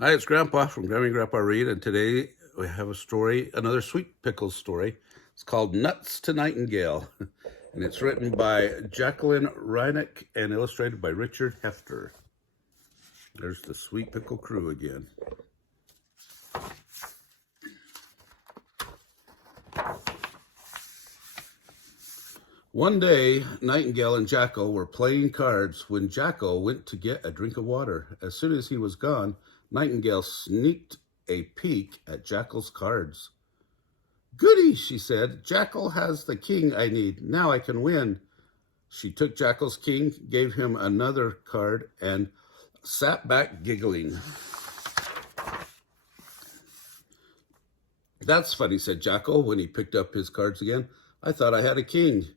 Hi, it's Grandpa from Grammy and Grandpa Read, and today we have a story, another Sweet Pickles story. It's called Nuts to Nightingale, and it's written by Jacquelyn Reinach and illustrated by Richard Hefter. There's the Sweet Pickle crew again. One day, Nightingale and Jackal were playing cards when Jackal went to get a drink of water. As soon as he was gone, Nightingale sneaked a peek at Jackal's cards. "Goody," she said. "Jackal has the king I need. Now I can win." She took Jackal's king, gave him another card, and sat back giggling. "That's funny," said Jackal when he picked up his cards again. "I thought I had a king."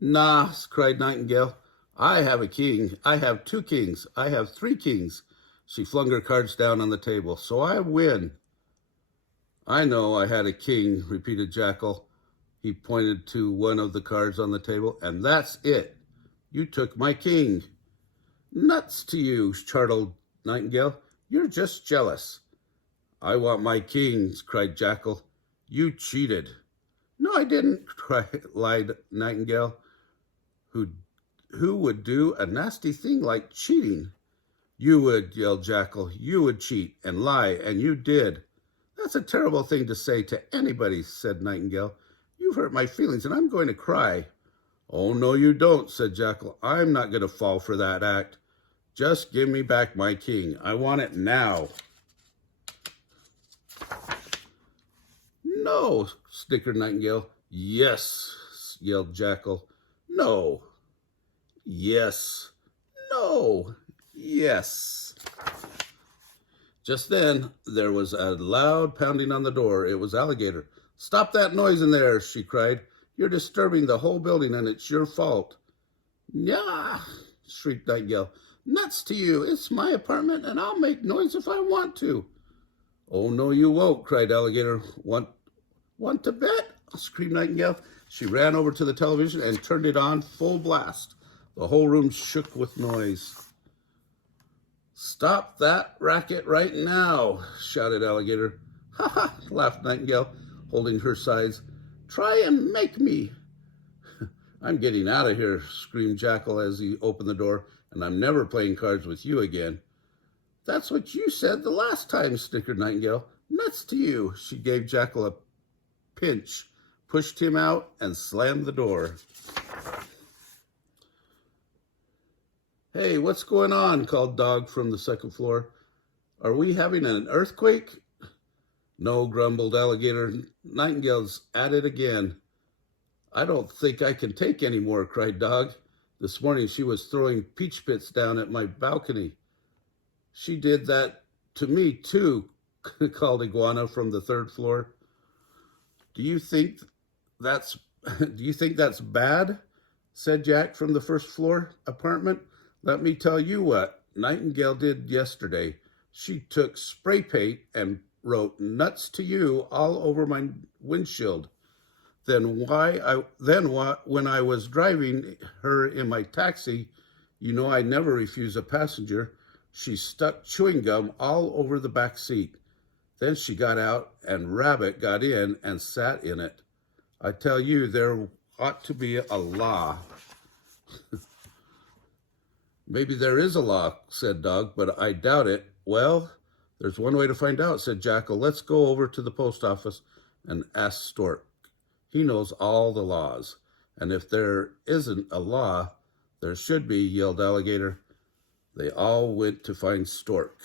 "Nah," cried Nightingale. "I have a king. I have two kings. I have three kings." She flung her cards down on the table. "So I win." "I know I had a king," repeated Jackal. He pointed to one of the cards on the table. "And that's it. You took my king." "Nuts to you," chortled Nightingale. "You're just jealous." "I want my kings," cried Jackal. "You cheated." "No, I didn't," lied Nightingale. Who would do a nasty thing like cheating?" "You would," yelled Jackal. "You would cheat and lie, and you did." "That's a terrible thing to say to anybody," said Nightingale. "You've hurt my feelings, and I'm going to cry." "Oh, no, you don't," said Jackal. "I'm not going to fall for that act. Just give me back my king. I want it now." "No," snickered Nightingale. "Yes," yelled Jackal. "No." "Yes." "No." "Yes." Just then, there was a loud pounding on the door. It was Alligator. "Stop that noise in there," she cried. "You're disturbing the whole building, and it's your fault." "Yah!" shrieked Nightingale. "Nuts to you. It's my apartment, and I'll make noise if I want to." "Oh, no, you won't," cried Alligator. Want to bet?" screamed Nightingale. She ran over to the television and turned it on full blast. The whole room shook with noise. "Stop that racket right now," shouted Alligator. "Ha ha," laughed Nightingale, holding her sides. "Try and make me." "I'm getting out of here," screamed Jackal as he opened the door, "and I'm never playing cards with you again." "That's what you said the last time," snickered Nightingale. "Nuts to you." She gave Jackal a pinch, pushed him out, and slammed the door. "Hey, what's going on?" called Dog from the second floor. "Are we having an earthquake?" "No," grumbled Alligator. "Nightingale's at it again." "I don't think I can take any more," cried Dog. "This morning she was throwing peach pits down at my balcony." "She did that to me, too," called Iguana from the third floor. Do you think that's bad?" said Jack from the first floor apartment. "Let me tell you what Nightingale did yesterday. She took spray paint and wrote 'nuts to you' all over my windshield. When I was driving her in my taxi, you know I never refuse a passenger, she stuck chewing gum all over the back seat. Then she got out, and Rabbit got in and sat in it. I tell you, there ought to be a law." "Maybe there is a law," said Dog, "but I doubt it." "Well, there's one way to find out," said Jackal. "Let's go over to the post office and ask Stork. He knows all the laws. And if there isn't a law, there should be," yelled Alligator. They all went to find Stork.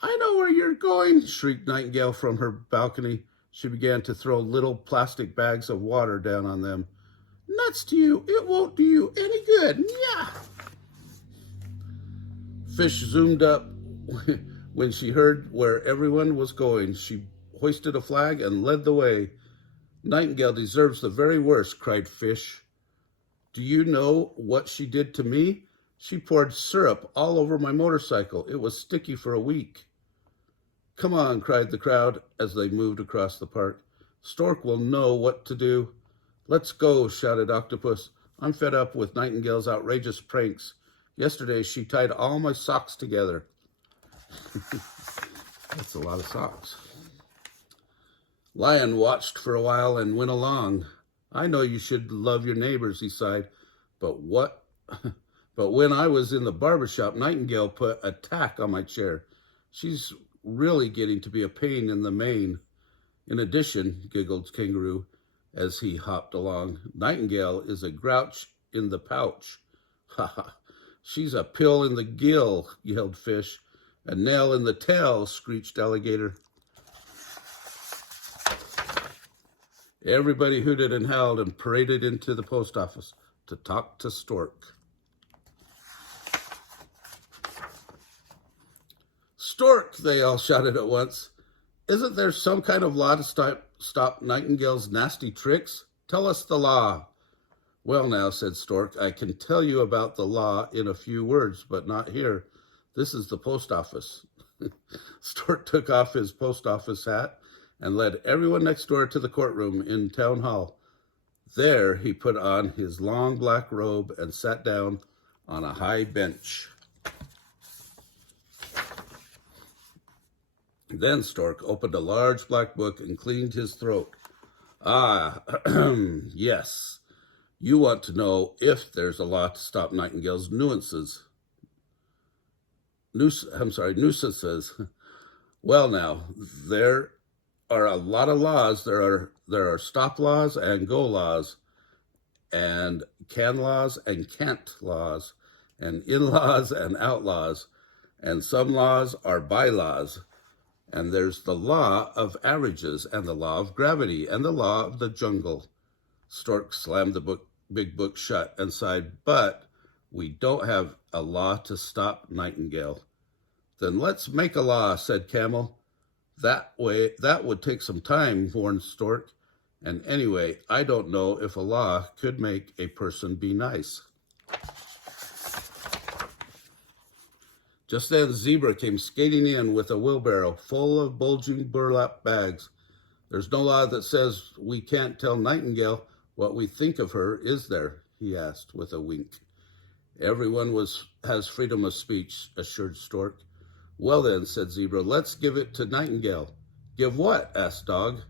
"I know where you're going," shrieked Nightingale from her balcony. She began to throw little plastic bags of water down on them. "Nuts to you. It won't do you any good. Yeah." Fish zoomed up when she heard where everyone was going. She hoisted a flag and led the way. "Nightingale deserves the very worst," cried Fish. "Do you know what she did to me? She poured syrup all over my motorcycle. It was sticky for a week." "Come on," cried the crowd as they moved across the park. "Stork will know what to do." "Let's go," shouted Octopus. "I'm fed up with Nightingale's outrageous pranks. Yesterday she tied all my socks together." That's a lot of socks. Lion watched for a while and went along. I know you should love your neighbors, he sighed, but when I was in the barbershop, Nightingale put a tack on my chair. She's really getting to be a pain in the mane. In addition, giggled Kangaroo as he hopped along, Nightingale is a grouch in the pouch. Ha ha. She's a pill in the gill, yelled Fish. A nail in the tail, screeched Alligator. Everybody hooted and howled and paraded into the post office to talk to Stork. Stork, they all shouted at once. Isn't there some kind of law to stop Nightingale's nasty tricks? Tell us the law. Well now, said Stork, I can tell you about the law in a few words, but not here. This is the post office. Stork took off his post office hat and led everyone next door to the courtroom in Town Hall. There he put on his long black robe and sat down on a high bench. Then Stork opened a large black book and cleaned his throat. Ah, yes. You want to know if there's a law to stop Nightingale's nuisances. Well now, there are a lot of laws. There are stop laws and go laws, and can laws and can't laws, and in-laws and outlaws, and some laws are bylaws. And there's the law of averages, and the law of gravity, and the law of the jungle. Stork slammed the big book shut and sighed, but we don't have a law to stop Nightingale. Then let's make a law, said Camel. That would take some time, warned Stork. And anyway, I don't know if a law could make a person be nice. Just then, Zebra came skating in with a wheelbarrow full of bulging burlap bags. There's no law that says we can't tell Nightingale what we think of her, is there? He asked with a wink. Everyone has freedom of speech, assured Stork. Well then, said Zebra, let's give it to Nightingale. Give what? Asked Dog.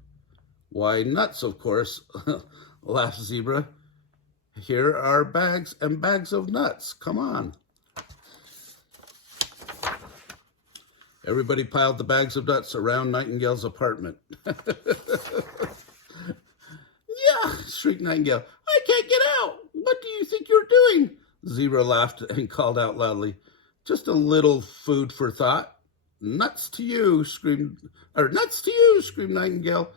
Why, nuts, of course, laughed Zebra. Here are bags and bags of nuts. Come on. Everybody piled the bags of nuts around Nightingale's apartment. Yeah, shrieked Nightingale. I can't get out. What do you think you're doing? Zebra laughed and called out loudly. Just a little food for thought. Nuts to you, screamed Nightingale.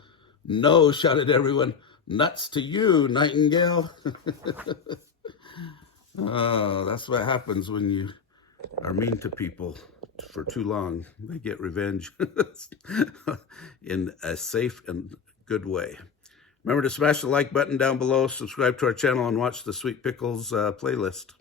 No, shouted everyone. Nuts to you, Nightingale. Oh, that's what happens when you are mean to people for too long. They get revenge in a safe and good way. Remember to smash the like button down below, subscribe to our channel, and watch the Sweet Pickles playlist.